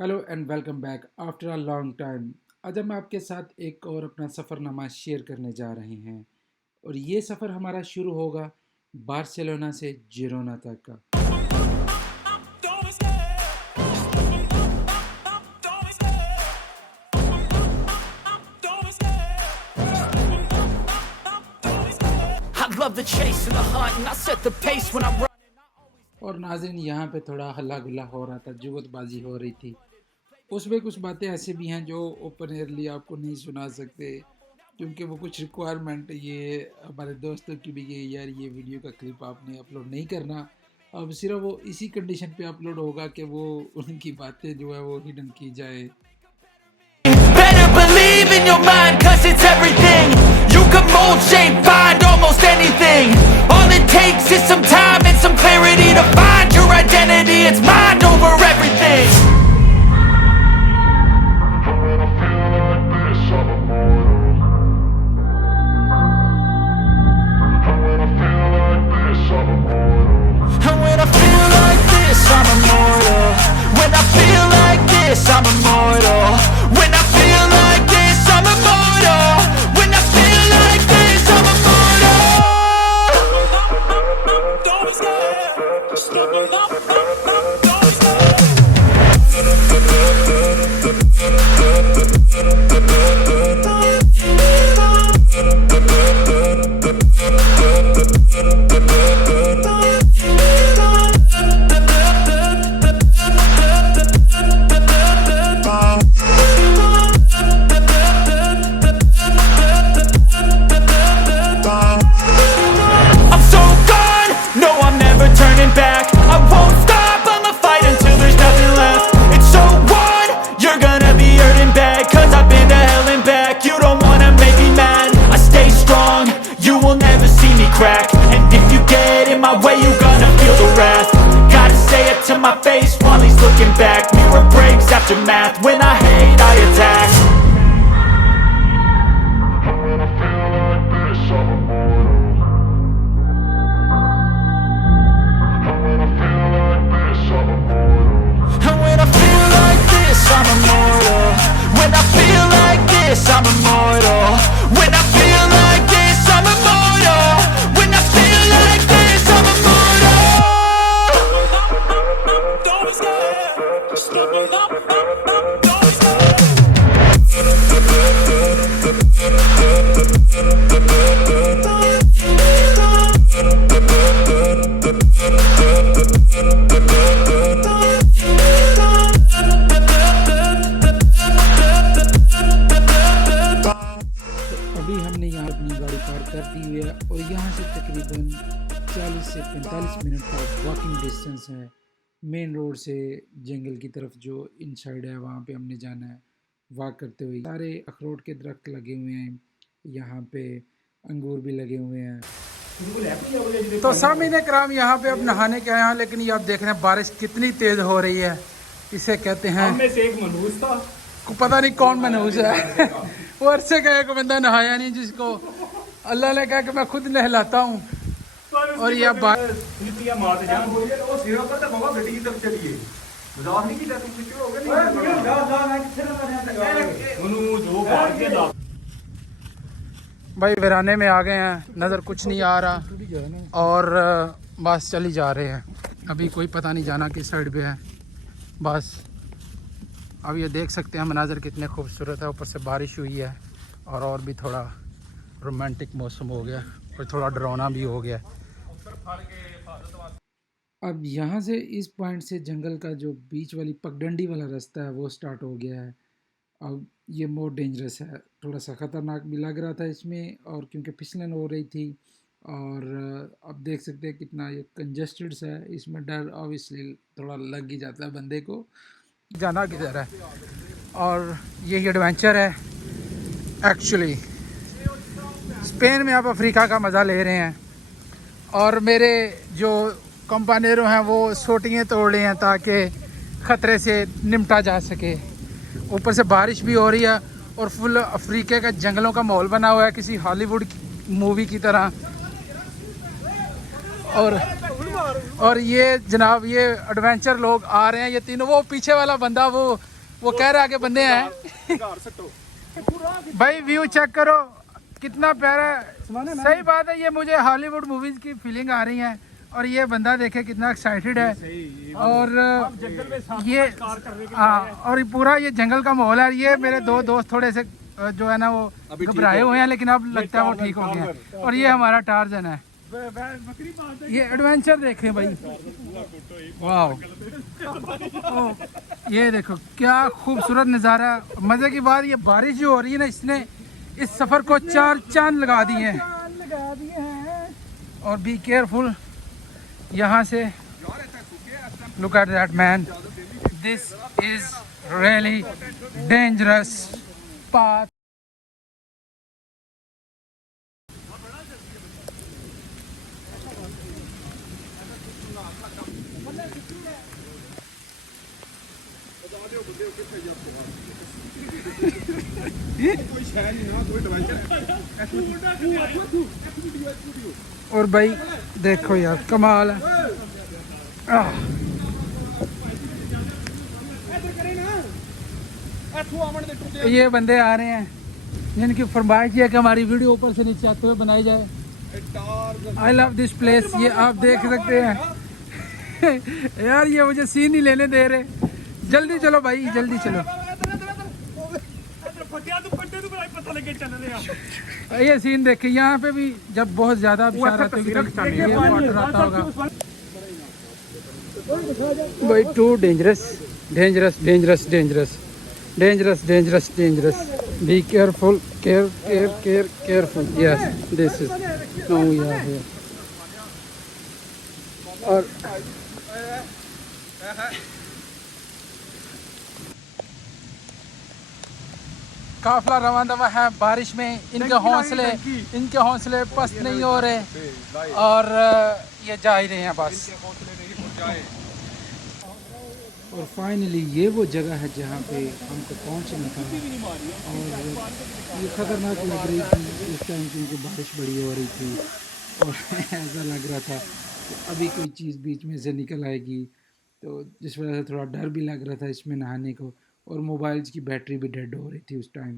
Hello and welcome back after a long time. आज हम आपके साथ एक और अपना सफ़रनामा शेयर करने जा रहे हैं और ये सफ़र हमारा शुरू होगा बार्सिलोना से जिरोना तक का। I love the chase and the hunt, and I set the pace when I'm running. और नाज़रीन, यहाँ पे थोड़ा हल्ला गुल्ला हो रहा था, जुगतबाजी हो रही थी। उसमें कुछ बातें ऐसी भी हैं जो ओपन एयरली आपको नहीं सुना सकते, क्योंकि वो कुछ रिक्वायरमेंट ये हमारे दोस्तों की भी है, यार ये वीडियो का क्लिप आपने अपलोड नहीं करना। अब सिर्फ वो इसी कंडीशन पे अपलोड होगा कि वो उनकी बातें जो है वो हिडन की जाए। Better believe in your mind, cause it's everything. You can mold, shape, find almost anything. All it takes is some time and some clarity to find your identity. It's mind over everything. And when I feel like this, I'm immortal. When I feel like this, I'm immortal. When I feel like this, I'm immortal. When I feel like this, I'm immortal. Don't be scared. Step it up, don't be scared. I'm so gone, no I'm never turning back. I won't stop, I'ma fight until there's nothing left. It's so on, you're gonna be hurting bad, cause I've been to hell and back. You don't wanna make me mad, I stay strong, you will never see me crack. And if you get in my way, you're gonna feel the wrath. Gotta say it to my face while he's looking back. Mirror breaks after math, when I hate I attack. And when I feel like this, I'm immortal. When I feel like this, I'm immortal. When I feel like this, I'm immortal. When I feel like this, I'm immortal. Don't be scared. Step it up, don't be scared. अभी हमने यहाँ अपनी गाड़ी park कर दी हुई है और यहाँ से तकरीबन 40 से 45 मिनट का वॉकिंग डिस्टेंस है। मेन रोड से जंगल की तरफ जो इनसाइड है वहाँ पे हमने जाना है वॉक करते हुए। सारे अखरोट के दरख्त लगे हुए हैं, यहाँ पे अंगूर भी लगे हुए हैं। तो सामीन कराम, यहाँ पे अब नहाने के आए हैं, लेकिन ये आप देख रहे हैं बारिश कितनी तेज़ हो रही है। इसे कहते हैं, में से एक मनहूस था, पता नहीं कौन मनहूस है वो अरसे का एक बंदा नहाया नहीं, जिसको अल्लाह ने कहा कि मैं खुद नहलाता हूँ। और ये अब लिटिया मार जान ਉਹ ਸਿਰੋਂ ਪਰ ਤਾਂ ਬਾਬਾ ਗੱਡੀ ਦੀ ਤਰਫ ਚਲੀਏ ਮਜ਼ਾਕ ਨਹੀਂ ਕੀਤਾ ਤੂੰ ਕਿਉਂ ਹੋ ਗਿਆ ਨਹੀਂ ਉਹਨੂੰ ਜੋ ਬਾਹਰ ਕੇ ਲਾ भाई वीराने में आ गए हैं, नज़र कुछ नहीं आ रहा और बस चली जा रहे हैं। अभी कोई पता नहीं जाना किस साइड पे है। बस अब ये देख सकते हैं मनाज़र कितने खूबसूरत है। ऊपर से बारिश हुई है और भी थोड़ा रोमांटिक मौसम हो गया और थोड़ा डरावना भी हो गया। अब यहाँ से इस पॉइंट से जंगल का जो बीच वाली पगडंडी वाला रास्ता है वो स्टार्ट हो गया है। अब ये मोर डेंजरस है, थोड़ा सा ख़तरनाक भी लग रहा था इसमें, और क्योंकि फिसलन हो रही थी। और अब देख सकते हैं कितना ये कंजस्टेड है, इसमें डर ऑब्वियसली थोड़ा लग ही जाता है बंदे को। जाना किधर है और ये एडवेंचर है एक्चुअली। स्पेन में आप अफ्रीका का मज़ा ले रहे हैं और मेरे जो कंपानेरो हैं वो सोटियाँ तोड़ रहे हैं ताकि ख़तरे से निपटा जा सके। ऊपर से बारिश भी हो रही है और फुल अफ्रीका का जंगलों का माहौल बना हुआ है किसी हॉलीवुड मूवी की तरह। और ये जनाब ये एडवेंचर लोग आ रहे हैं, ये तीनों। वो पीछे वाला बंदा वो कह रहा है कि बंदे हैं। भाई व्यू चेक करो कितना प्यारा है। सही बात है, ये मुझे हॉलीवुड मूवीज की फीलिंग आ रही है। और ये बंदा देखे कितना एक्साइटेड है। और ये हाँ, और ये पूरा ये जंगल का माहौल है। ये मेरे दो दोस्त थोड़े से जो है ना वो घबराए हुए हैं, लेकिन अब लगता है वो ठीक हो गया है। और ये हमारा टार्जन है। ये एडवेंचर देखें भाई, वाह। ये देखो क्या खूबसूरत नज़ारा। मज़े की बात, ये बारिश जो हो रही है ना, इसने इस सफ़र को 4 चांद लगा दिए हैं। और बी केयरफुल यहाँ से। Look at that man, this is really dangerous path. और भाई देखो यार कमाल है। ये बंदे आ रहे हैं जिनकी फरमाइश है कि हमारी वीडियो ऊपर से नीचे आते हुए बनाई जाए। I love this place. ये आप देख सकते हैं। यार ये मुझे सीन ही लेने दे रहे। जल्दी चलो भाई, जल्दी चलो। ये सीन देखे, यहाँ पे भी जब बहुत ज्यादा वाटर आता होगा भाई। Too dangerous dangerous dangerous dangerous dangerous dangerous dangerous. Be careful, careful. Yes this is no यार। और काफिला रवां दवा है बारिश में। इनके हौसले पस्त नहीं हो रहे। और ये जा ही रहे हैं बस। और फाइनली ये वो जगह है जहाँ पे हमको पहुँचना था। और ये ख़तरनाक लग रही थी उस टाइम क्योंकि बारिश बड़ी हो रही थी। और ऐसा लग रहा था कि अभी कोई चीज़ बीच में से निकल आएगी, तो जिस वजह से थोड़ा डर भी लग रहा था इसमें नहाने को। और मोबाइल्स की बैटरी भी डेड हो रही थी उस टाइम।